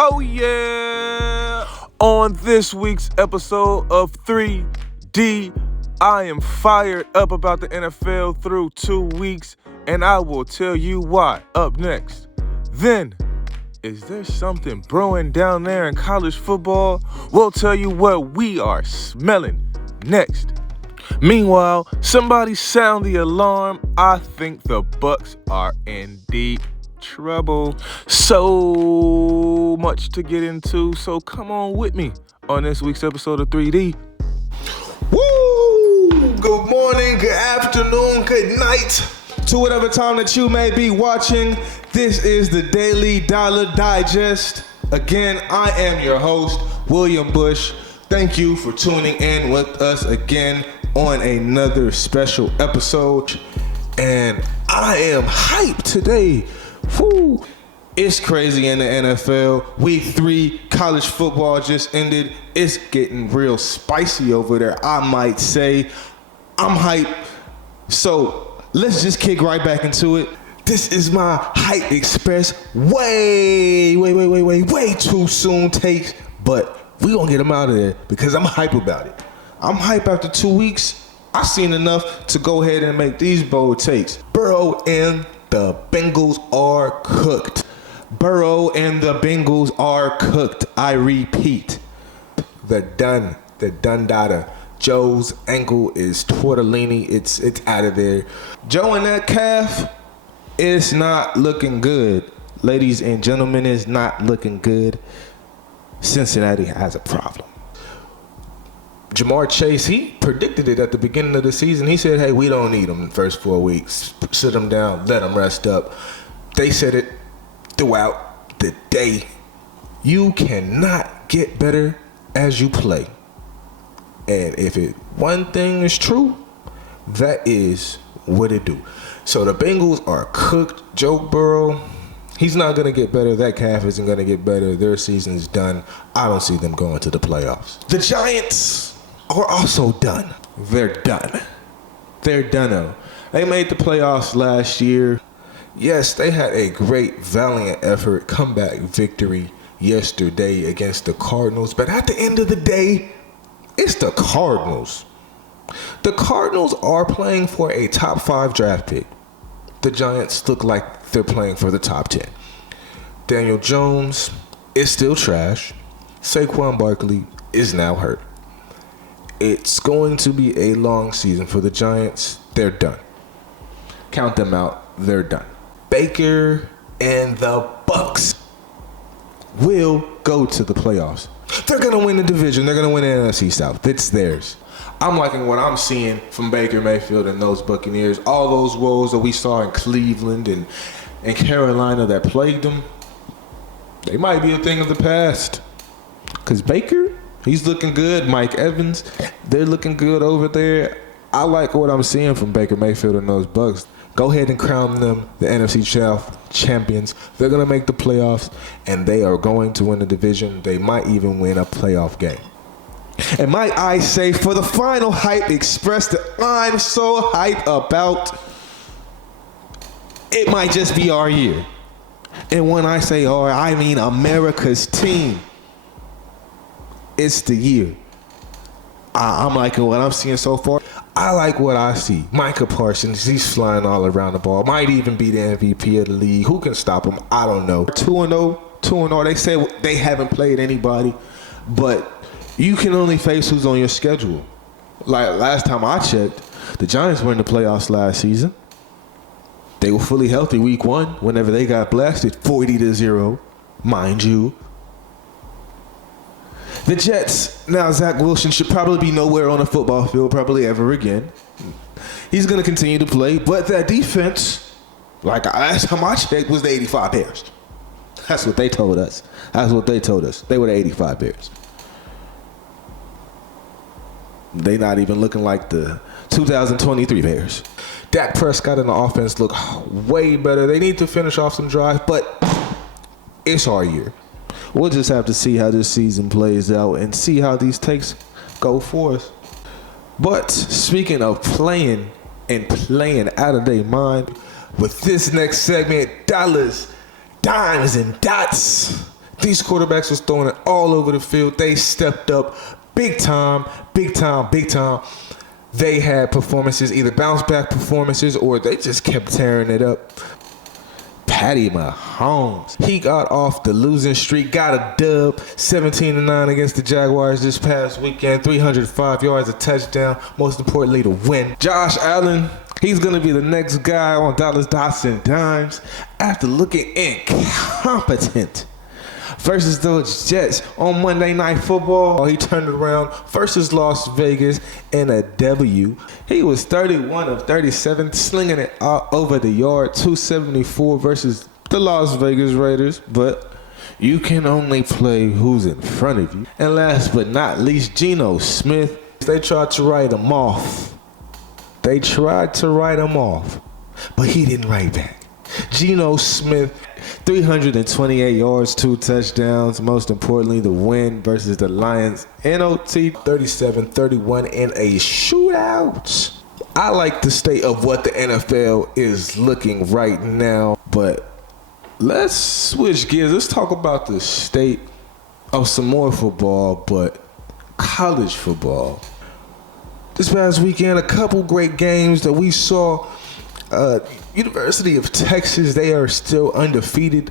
Oh yeah! On this week's episode of 3D, I am fired up about the NFL through 2 weeks, and I will tell you why up next. Then, is there something brewing down there in college football? We'll tell you what we are smelling next. Meanwhile, somebody sound the alarm. I think the Bucks are in deep trouble. So much to get into, so come on with me on this week's episode of 3D. Woo! Good morning, good afternoon, good night to whatever time that you may be watching. This is the Daily Dollar Digest. Again, I am your host, William Bush. Thank you for tuning in with us again on another special episode. And I am hyped today. Woo! It's crazy in the NFL. Week 3, college football just ended. It's getting real spicy over there, I might say. I'm hyped. So let's just kick right back into it. This is my Hype Express way too soon takes, but we gonna get them out of there because I'm hype about it. I'm hype after 2 weeks. I seen enough to go ahead and make these bold takes. Burrow and the Bengals are cooked. Burrow and the Bengals are cooked. I repeat. The done-data. Joe's ankle is tortellini. It's out of there. Joe and that calf, it's not looking good. Ladies and gentlemen, it's not looking good. Cincinnati has a problem. Jamar Chase, he predicted it at the beginning of the season. He said, hey, we don't need him in the first 4 weeks. Sit him down, let him rest up. They said it throughout the day. You cannot get better as you play. And if one thing is true, that is what it do. So the Bengals are cooked. Joe Burrow, he's not going to get better. That calf isn't going to get better. Their season's done. I don't see them going to the playoffs. The Giants are also done. They're done. They're done. They made the playoffs last year. Yes, they had a great, valiant effort, comeback victory yesterday against the Cardinals. But at the end of the day, it's the Cardinals. The Cardinals are playing for a top 5 draft pick. The Giants look like they're playing for the top 10. Daniel Jones is still trash. Saquon Barkley is now hurt. It's going to be a long season for the Giants. They're done. Count them out. They're done. Baker and the Bucks will go to the playoffs. They're going to win the division. They're going to win the NFC South. It's theirs. I'm liking what I'm seeing from Baker Mayfield and those Buccaneers. All those woes that we saw in Cleveland and Carolina that plagued them, they might be a thing of the past. Because Baker, he's looking good. Mike Evans, they're looking good over there. I like what I'm seeing from Baker Mayfield and those Bucks. Go ahead and crown them the NFC champions. They're going to make the playoffs, and they are going to win the division. They might even win a playoff game. And might I say, for the final Hype Express that I'm so hyped about, it might just be our year. And when I say our, I mean America's team. It's the year. I'm liking what I'm seeing so far. I like what I see. Micah Parsons, he's flying all around the ball. Might even be the MVP of the league. Who can stop him? I don't know. 2-0. They say they haven't played anybody, but you can only face who's on your schedule. Like last time I checked, the Giants were in the playoffs last season. They were fully healthy week 1 whenever they got blasted 40-0, mind you. The Jets, now Zach Wilson should probably be nowhere on a football field probably ever again. He's going to continue to play, but that defense, like last time I checked, was the 85 Bears. That's what they told us. They were the 85 Bears. They not even looking like the 2023 Bears. Dak Prescott and the offense look way better. They need to finish off some drives, but it's our year. We'll just have to see how this season plays out and see how these takes go for us. But speaking of playing out of their mind, with this next segment, dollars, dimes, and dots. These quarterbacks was throwing it all over the field. They stepped up big time, big time, big time. They had performances, either bounce back performances or they just kept tearing it up. Patty Mahomes, he got off the losing streak, got a dub, 17-9 against the Jaguars this past weekend, 305 yards, a touchdown, most importantly the win. Josh Allen, he's going to be the next guy on dollars, dots, and dimes after looking incompetent versus those Jets on Monday Night Football. He turned it around versus Las Vegas in a W. He was 31 of 37, slinging it all over the yard, 274 versus the Las Vegas Raiders. But you can only play who's in front of you. And last but not least, Geno Smith. They tried to write him off. But he didn't write back. Geno Smith, 328 yards, 2 touchdowns. Most importantly, the win versus the Lions. NOT 37-31 in a shootout. I like the state of what the NFL is looking right now, but let's switch gears. Let's talk about the state of some more football, but college football. This past weekend, a couple great games that we saw. University of Texas, they are still undefeated.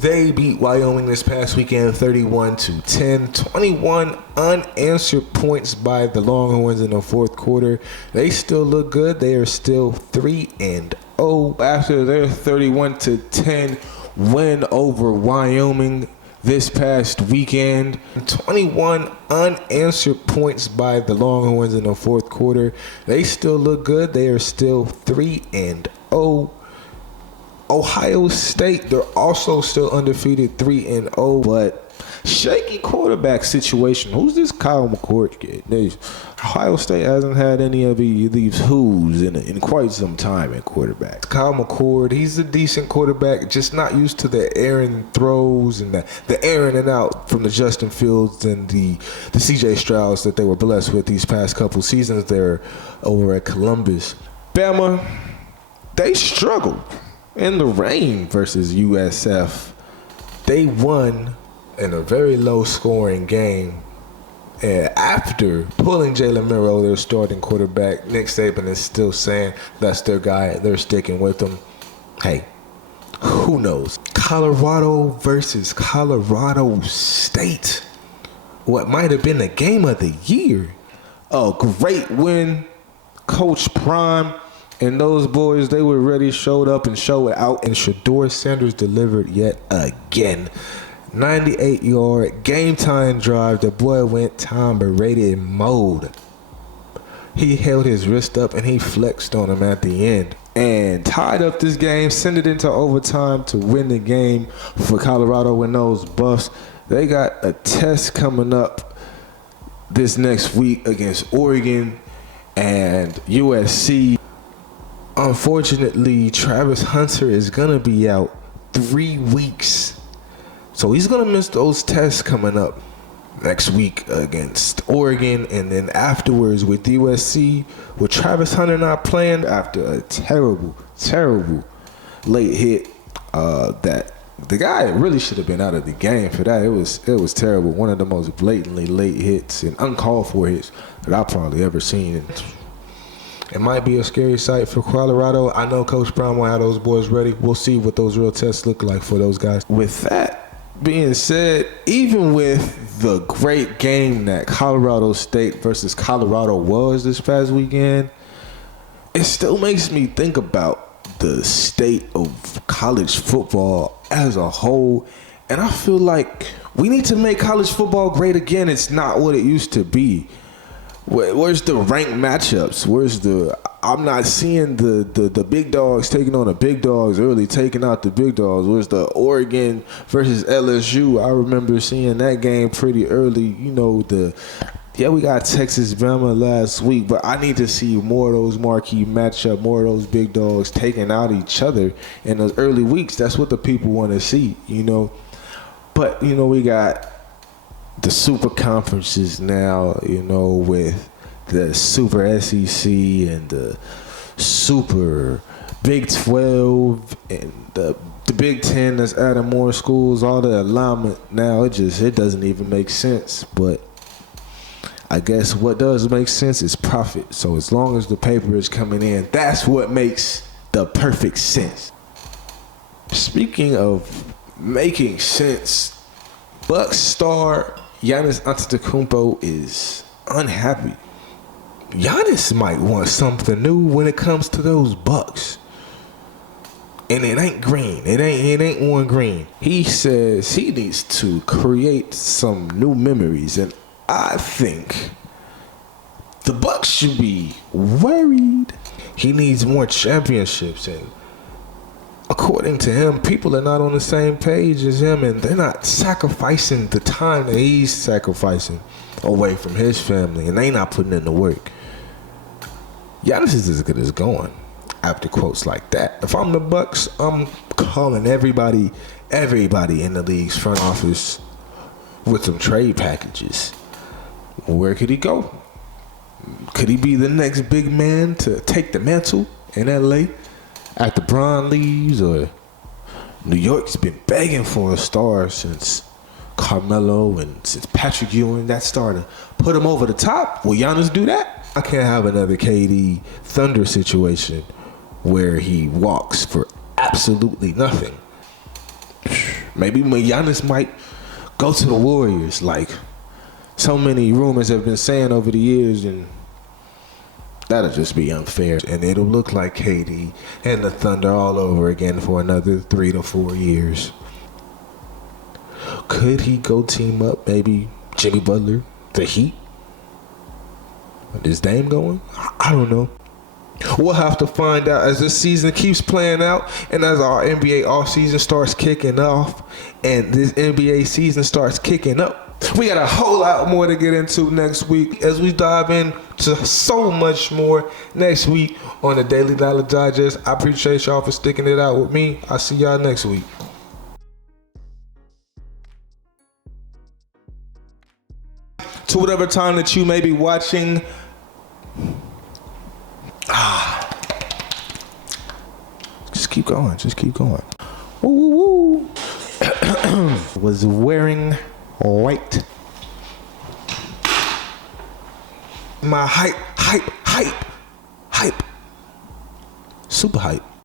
They beat Wyoming this past weekend 31-10. 21 unanswered points by the Longhorns in the fourth quarter. They still look good. They are still 3-0 after their 31-10 win over Wyoming this past weekend. 21 unanswered points by the Longhorns in the fourth quarter. They still look good. They are still 3-0. Ohio State, they're also still undefeated, 3-0, but shaky quarterback situation. Who's this Kyle McCord kid? Ohio State hasn't had any of these who's in quite some time at quarterback. Kyle McCord, he's a decent quarterback, just not used to the errant throws and the air in and out from the Justin Fields and the CJ Strouds that they were blessed with these past couple seasons there over at Columbus. Bama, they struggled in the rain versus USF. They won in a very low-scoring game. And after pulling Jalen Milroe, their starting quarterback, Nick Saban is still saying that's their guy. They're sticking with him. Hey, who knows? Colorado versus Colorado State. What might have been the game of the year. A great win. Coach Prime and those boys, they were ready, showed up and showed out. And Shedeur Sanders delivered yet again. 98-yard game-time drive. The boy went Tom Brady mode. He held his wrist up and he flexed on him at the end. And tied up this game, sent it into overtime to win the game for Colorado and those Buffs. They got a test coming up this next week against Oregon and USC. Unfortunately, Travis Hunter is going to be out 3 weeks. So he's going to miss those tests coming up next week against Oregon. And then afterwards with USC, with Travis Hunter not playing after a terrible, terrible late hit that the guy really should have been out of the game for that. It was terrible. One of the most blatantly late hits and uncalled for hits that I've probably ever seen. It might be a scary sight for Colorado. I know Coach Brown will have those boys ready. We'll see what those real tests look like for those guys. With that being said, even with the great game that Colorado State versus Colorado was this past weekend, it still makes me think about the state of college football as a whole. And I feel like we need to make college football great again. It's not what it used to be. Where's the ranked matchups? I'm not seeing the big dogs taking on the big dogs early, taking out the big dogs. Where's the Oregon versus LSU? I remember seeing that game pretty early. We got Texas Bama last week, but I need to see more of those marquee matchup, more of those big dogs taking out each other in those early weeks. That's what the people want to see, But, we got the super conferences now, with the super SEC and the super Big 12 and the Big 10 that's adding more schools, all the alignment now, it doesn't even make sense. But I guess what does make sense is profit. So as long as the paper is coming in, that's what makes the perfect sense. Speaking of making sense, Bucks star Giannis Antetokounmpo is unhappy. Giannis might want something new when it comes to those Bucks. And it ain't green. It ain't one green. He says he needs to create some new memories, and I think the Bucks should be worried. He needs more championships, and according to him, people are not on the same page as him, and they're not sacrificing the time that he's sacrificing away from his family, and they not putting in the work. Giannis is as good as going after quotes like that. If I'm the Bucks, I'm calling everybody in the league's front office with some trade packages. Where could he go? Could he be the next big man to take the mantle in LA after Bron leaves? Or New York's been begging for a star since Carmelo and since Patrick Ewing, that star to put him over the top. Will Giannis do that? I can't have another KD Thunder situation where he walks for absolutely nothing. Maybe Giannis might go to the Warriors, like so many rumors have been saying over the years, and that'll just be unfair. And it'll look like KD and the Thunder all over again for another 3 to 4 years. Could he go team up, maybe Jimmy Butler, the Heat? Is Dame going? I don't know. We'll have to find out as this season keeps playing out, and as our NBA offseason starts kicking off and this NBA season starts kicking up. We got a whole lot more to get into next week as we dive into so much more next week on the Daily Dollar Digest. I appreciate y'all for sticking it out with me. I'll see y'all next week. To whatever time that you may be watching, just keep going. Just keep going. Woo, woo, woo. Was wearing white. My hype. Super hype.